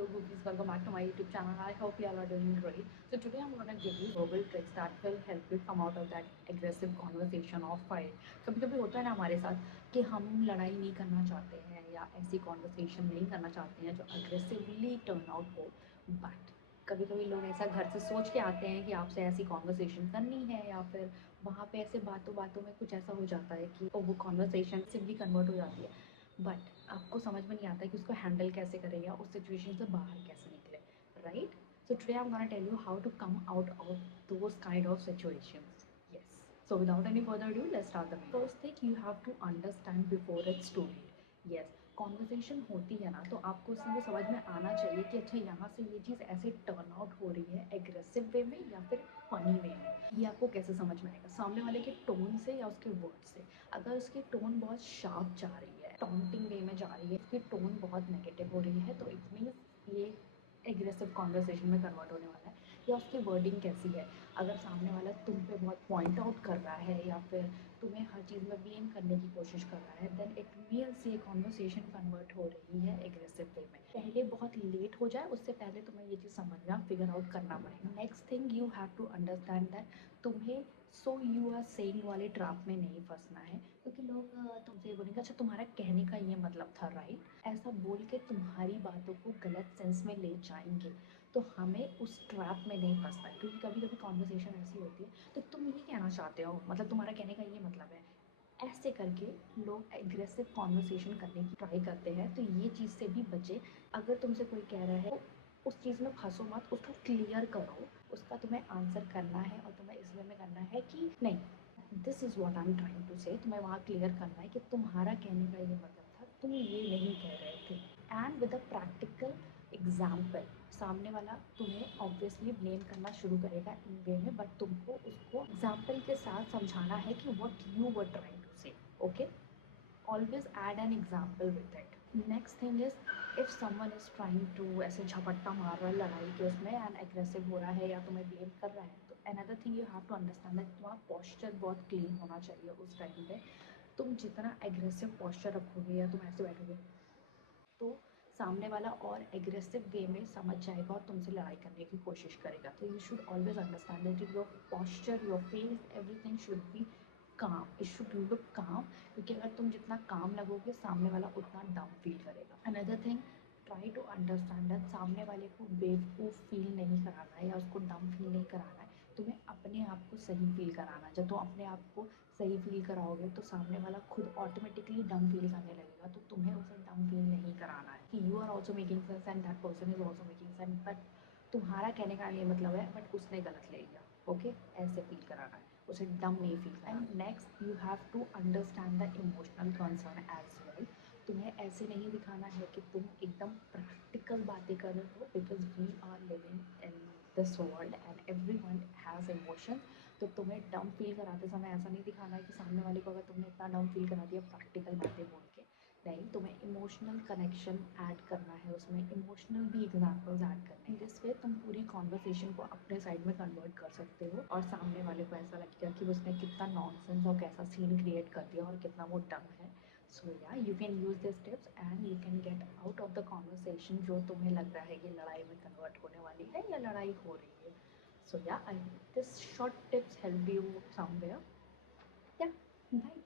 Hello groupies, welcome back to my YouTube channel. I hope you all are doing great. So today I'm gonna give you verbal tricks that will help you come out of that aggressive conversation or fight. कभी कभी होता है ना हमारे साथ कि हम लड़ाई नहीं करना चाहते हैं या ऐसी कॉन्वर्सेशन नहीं करना चाहते हैं जो अग्रेसिवली टर्न आउट हो, बट कभी कभी लोग ऐसा घर से सोच के आते हैं कि आपसे ऐसी कॉन्वर्सेशन करनी है या फिर वहाँ पे ऐसे बातों बातों में कुछ ऐसा हो जाता है कि वो कॉन्वर्सेशन सिंपली कन्वर्ट हो जाती है, बट आपको समझ में नहीं आता कि उसको हैंडल कैसे करें या उस सिचुएशन से बाहर कैसे निकले, right? So today I am gonna tell you how to come out of those kind of situations. Yes, so without any further due let's start the video. First thing you have to understand before it's too late. Yes, conversation होती है ना तो आपको उसमें समझ में आना चाहिए कि अच्छा यहाँ से ये चीज़ ऐसे टर्न आउट हो रही है एग्रेसिव वे में या फिर फनी वे में. ये आपको कैसे समझ में आएगा? सामने वाले के टोन से या उसके वर्ड से. अगर उसकी टोन बहुत शार्प जा रही है, टॉन्टिंग वे में जा रही है, उसकी टोन बहुत नेगेटिव हो रही है, तो इट मीन्स ये एग्रेसिव कॉन्वर्सेशन में कन्वर्ट होने वाला है. या उसकी वर्डिंग कैसी है, अगर सामने वाला तुम पे बहुत पॉइंट आउट कर रहा है या फिर तुम्हें हर चीज़ में ब्लेम करने की कोशिश कर रहा है, देन इट मीन्स ये कॉन्वर्सेशन कन्वर्ट हो रही है एग्रेसिव वे में. पहले बहुत लेट हो जाए उससे पहले तुम्हें ये चीज़ समझना, फिगर आउट करना पड़ेगा. Next thing you have to understand that तुम्हें सो यू आर सेइंग वाले ट्रैप में नहीं फंसना है, क्योंकि लोग तुमसे बोलेंगे अच्छा तुम्हारा कहने का ये मतलब था, राइट? ऐसा बोल के तुम्हारी बातों को गलत सेंस में ले जाएंगे. तो हमें उस ट्रैप में नहीं फंसना है, क्योंकि कभी कभी कॉन्वर्सेशन ऐसी होती है तो तुम ये कहना चाहते हो, मतलब तुम्हारा कहने का ये मतलब है, ऐसे करके लोग एग्रेसिव कॉन्वर्सेशन करने की ट्राई करते हैं. तो ये चीज़ से भी बचे. अगर तुमसे कोई कह रहा है उस चीज़ में फंसो मत, उसका क्लियर करो, उसका तुम्हें आंसर करना है और तुम्हें इस वे में करना है कि नहीं, this is what I am trying to say. तुम्हें वहाँ क्लियर करना है कि तुम्हारा कहने का ये मतलब था, तुम ये नहीं कह रहे थे. And with a practical example, सामने वाला तुम्हें ऑब्वियसली ब्लेम करना शुरू करेगा इन वे में, बट तुमको उसको एग्जाम्पल के साथ समझाना है कि what you were trying to say. Okay, always add an example with it. Next thing is, if someone is trying to ऐसे झपट्टा मार रहा है लड़ाई के उसमें एंड एग्रेसिव हो रहा है या तुम्हें ब्लेम कर रहा है, तो another thing you have to understand that तुम्हारा posture बहुत क्लीन होना चाहिए उस टाइम पे. तुम जितना एग्रेसिव posture रखोगे या तुम ऐसे बैठोगे तो सामने वाला और एग्रेसिव वे में समझ जाएगा और तुमसे लड़ाई करने की कोशिश करेगा. तो you should always understand that your posture, your face, everything should be calm. It should look calm, क्योंकि अगर तुम जितना काम लगोगे सामने वाला उतना डम फील करेगा. Another thing, try to understand that सामने वाले को बेवकूफ़ फील नहीं कराना है या उसको डम फील नहीं कराना है, तुम्हें अपने आप को सही फील कराना है. जब तुम अपने आप को सही फील कराओगे तो सामने वाला खुद ऑटोमेटिकली डम फील करने लगेगा. तो तुम्हें उसे डम फील नहीं कराना है कि you are also making sense and that person is also making sense, but तुम्हारा कहने का ये मतलब है बट उसने गलत ले लिया. ओके, ऐसे फील कराना है, उसे डम नहीं फील कराना. And next you have to understand the emotional concern as well. तुम्हें ऐसे नहीं दिखाना है कि तुम एकदम प्रैक्टिकल बातें कर रहे हो, because we are living in this world and everyone has emotion. तो तुम्हें डम फील कराते समय ऐसा नहीं दिखाना है कि सामने वाले को अगर तुमने इतना डम फील करा दिया प्रैक्टिकल बातें बोल के. नहीं, तुम्हें इमोशनल कनेक्शन ऐड करना है, उसमें इमोशनल भी एग्जाम्पल्स ऐड करने हैं. दिस वे तुम पूरी कॉन्वर्सेशन को अपने साइड में कन्वर्ट कर सकते हो और सामने वाले को ऐसा लगेगा कि उसने कितना नॉनसेंस और कैसा सीन क्रिएट कर दिया और कितना वो डम है. सो या you can use this tips and you can get out of the conversation जो तुम्हें लग रहा है ये लड़ाई में कन्वर्ट होने वाली है या लड़ाई हो रही है. So yeah, I hope this short tips help you somewhere. Yeah, bye.